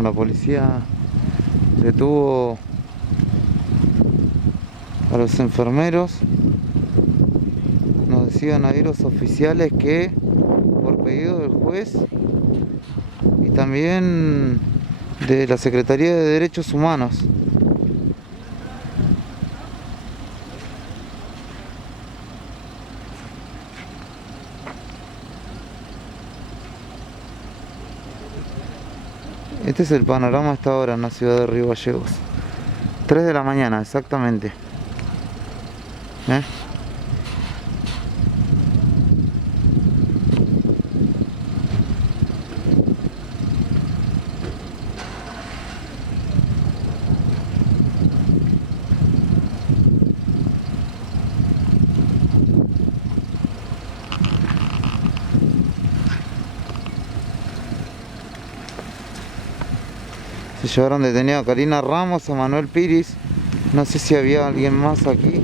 Bueno, la policía detuvo a los enfermeros. Nos decían ahí los oficiales que por pedido del juez y también de la Secretaría de Derechos Humanos. Este es el panorama a esta hora en la ciudad de Río Gallegos. 3 de la mañana, exactamente. Se llevaron detenido a Karina Ramos, a Manuel Piris. No sé si había alguien más aquí.